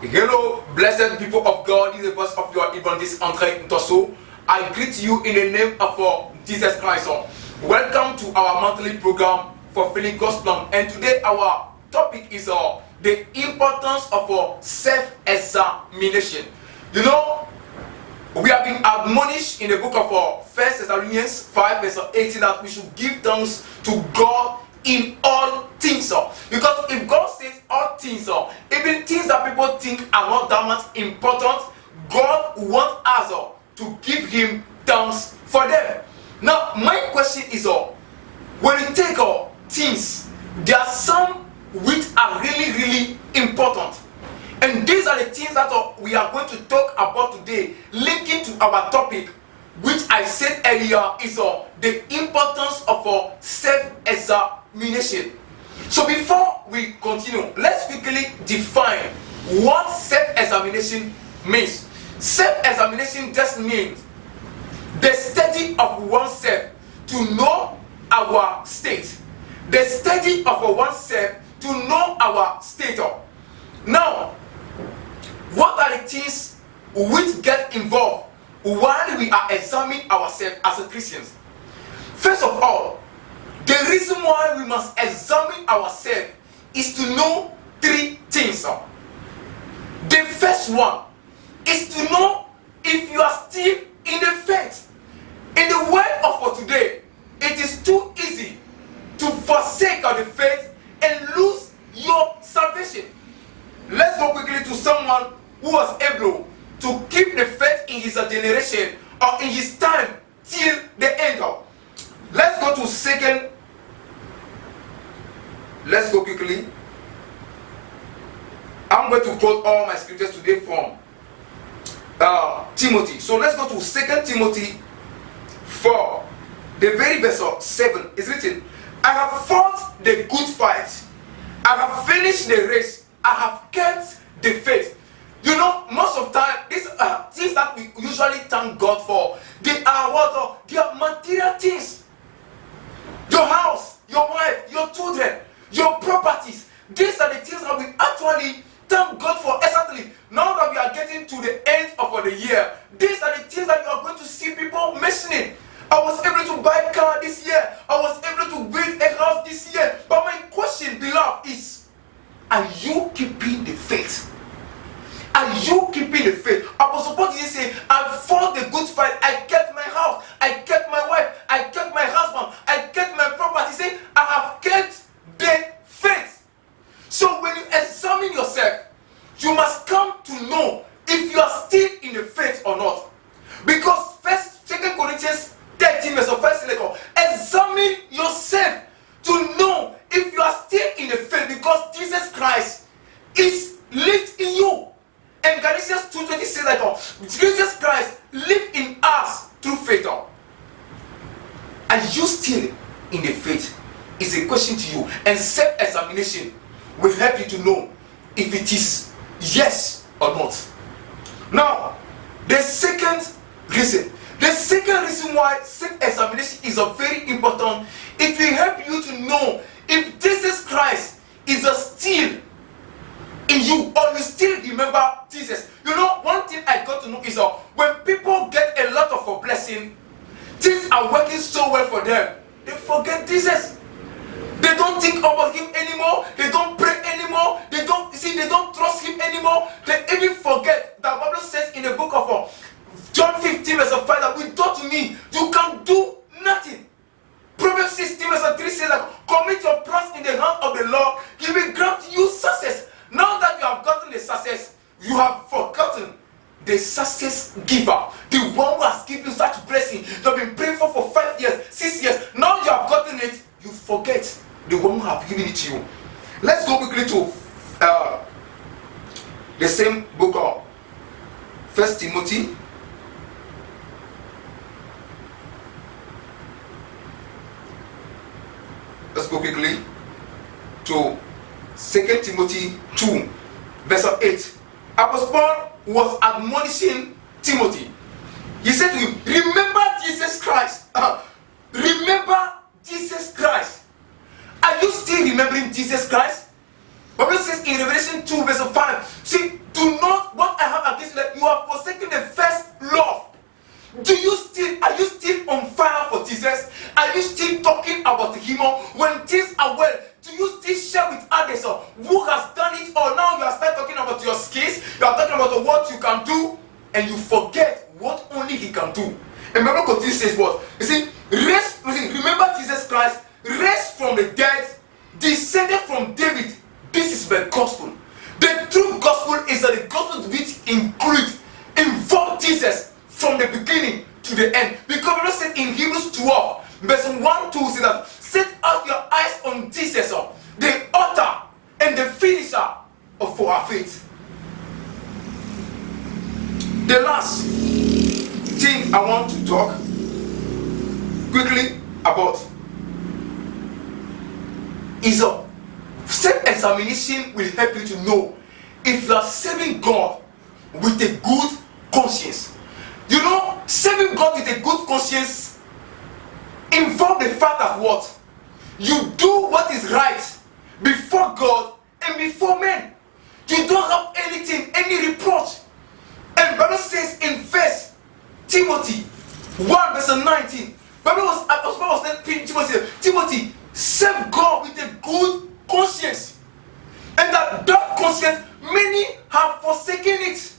Hello, blessed people of God. This is the voice of your evangelist Andre Tossou. I greet you in the name of Jesus Christ. Welcome to our monthly program Fulfilling God's Plan. And today our topic is the importance of self-examination. You know, we have been admonished in the book of 1 Thessalonians 5 verse 18 that we should give thanks to God in all things. Because if God says all things, even things that people think are not that much important, God wants us to give Him thanks for them. Now, my question is, when you take things, there are some which are really important. And these are the things that we are going to talk about today, linking to our topic, which I said earlier is the importance of self-examination. So before we continue, let's quickly define what self-examination means. Self-examination just means the study of oneself to know our state. The study of oneself to know our state. Now, what are the things which get involved while we are examining ourselves as Christians? First of all, the reason why we must examine ourselves is to know three things. The first one is to know if you are still in the faith. In the world of today, it is too easy to forsake the faith and lose your salvation. Let's go quickly to someone who was able to keep the faith in his generation or in his time till the end. Let's go to let's go quickly. I'm going to quote all my scriptures today from Timothy. So let's go to 2 Timothy 4. The very verse 7 is written, I have fought the good fight. I have finished the race. I have kept the faith. You know, most of the time, these things that we usually thank God for, they are what? They are material things. Your house, your wife, your children, your properties. These are the things that we actually thank God for. Exactly. Now that we are getting to the end of the year, these are the things that you are going to see people mentioning. I was able to buy a car this year. I was able to build a house this year. But my question, beloved, is, are you keeping the faith? Are you keeping the faith? Apostle Paul didn't say, I fought the good fight. I kept my house. I kept my wife. I kept my husband. I kept my property. He said, I have kept the faith. So when you examine yourself, you must come to know if you are still in the faith or not. Because 2 Corinthians 13 verse 1, examine yourself to know if you are still in the faith, because Jesus Christ is lived in you. And Galatians 2:20 says that Jesus Christ lived in us through faith. Are you still in the faith? Is a question to you. And self-examination will help you to know if it is yes or not. Now, the second reason why self-examination is very important, it will help you to know if Jesus Christ is still in you, or you still remember Jesus. You know, one thing I got to know is when people get a lot of blessing, things are working so well for them, they forget Jesus. They don't think about Him anymore. They don't pray anymore. They don't trust Him anymore. They even forget. The Bible says in the book of John 15 verse 5 that without me you can do nothing. Proverbs 16 verse 3 says that commit your plans in the hand of the Lord. He will grant you success. Now that you have gotten the success, you have forgotten the success giver, the one who has given you such blessing. You have been praying for 5 years, 6 years. Now you have gotten it, you forget the one who has given it to you. Let's go quickly to the same book of 1 Timothy. Let's go quickly to 2 Timothy 2, verse 8. Apostle Paul was admonishing Timothy. He said to him, remember Jesus Christ. Remember Jesus Christ. Are you still remembering Jesus Christ? Bible says in Revelation 2 verse 5, see, do your skills, you are talking about what you can do, and you forget what only he can do. And Bible continues says what? You see, remember Jesus Christ, raised from the dead, descended from David. This is the gospel. The true gospel is that the gospel which involves Jesus from the beginning to the end. Because Bible said in Hebrews 12, verse 1 to say that, set out your eyes on Jesus, the author and the finisher of our faith. The last thing I want to talk quickly about is self-examination will help you to know if you are serving God with a good conscience. You know, serving God with a good conscience involves the fact that what? You do what is right before God and before men. You don't have anything, any reproach. And Bible says in 1 Timothy 1 verse 19, Bible was telling Timothy, serve God with a good conscience. And that conscience, many have forsaken it.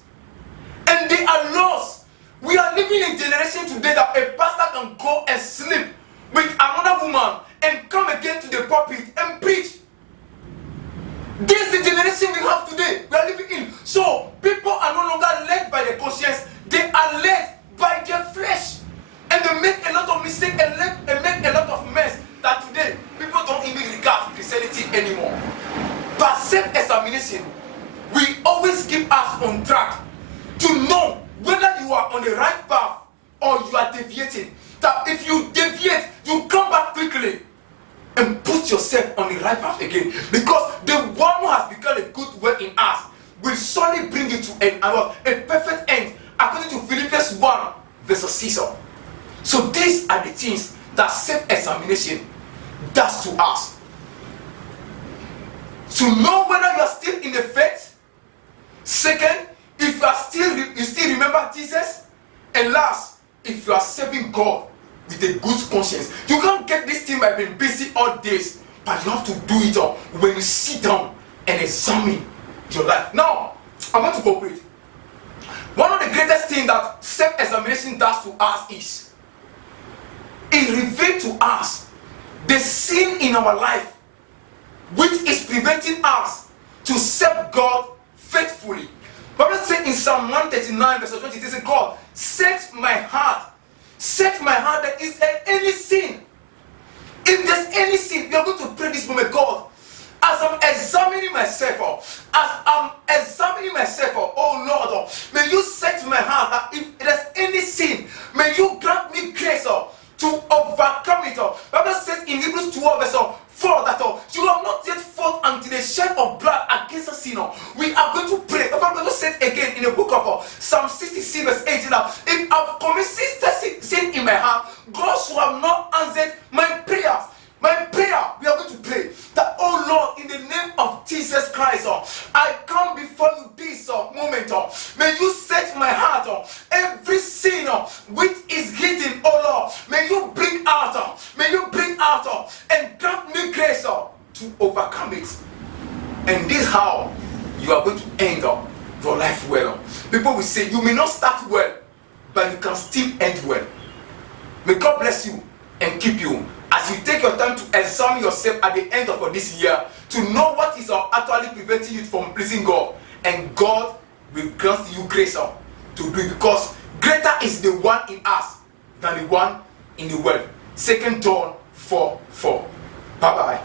And they are lost. We are living in a generation today that a pastor can go and sleep with another woman and come again to the pulpit and preach. This is the generation we have today. We are living in. So people are no longer led by their conscience. They are led by their flesh. And they make a lot of mistakes and make a lot of mess that today people don't even regard Christianity anymore. But self-examination will always keep us on track to know whether you are on the right path or you are deviating. That if you deviate, you come back quickly and put yourself on the right path again. Because the one who has begun a good work in us will surely bring it to a perfect end, according to Philippians 1 verse 6. So these are the things that self-examination does to us. To know whether you are still in the faith. Second, if you still remember Jesus. And last, if you are serving God with a good conscience. You can't get this thing by being busy all days, but you have to do it when you sit down and examine your life. Now, I want to cooperate. One of the greatest things that self-examination does to us is it reveals to us the sin in our life which is preventing us to serve God faithfully. Bible says in Psalm 139 verse 20, it says, God, search my heart that is there any sin. If there's any sin, we are going to pray this moment, God, as I'm examining myself, oh Lord, may you search my heart that if there's any sin, may you grant me grace to overcome it. Bible says in Hebrews 12 verse 4 that you have not yet fought until the shed of blood against a sinner. We are going to pray. The Bible says again in the book of Psalm 66 verse 18 that if I've committed sin in my heart, God should have not answered my prayers. My prayer, we are going to pray that, oh Lord, in the name of Jesus Christ, I come before you this moment. May you search my heart, every sin which is hidden, oh Lord, may you bring out, and grant me grace to overcome it. And this is how you are going to end up your life well. People will say, you may not start well, but you can still end well. May God bless you and keep you as you take your time to examine yourself at the end of this year to know what is actually preventing you from pleasing God, and God will grant you grace to do it, because greater is the one in us than the one in the world. 2 John 4:4. Bye bye.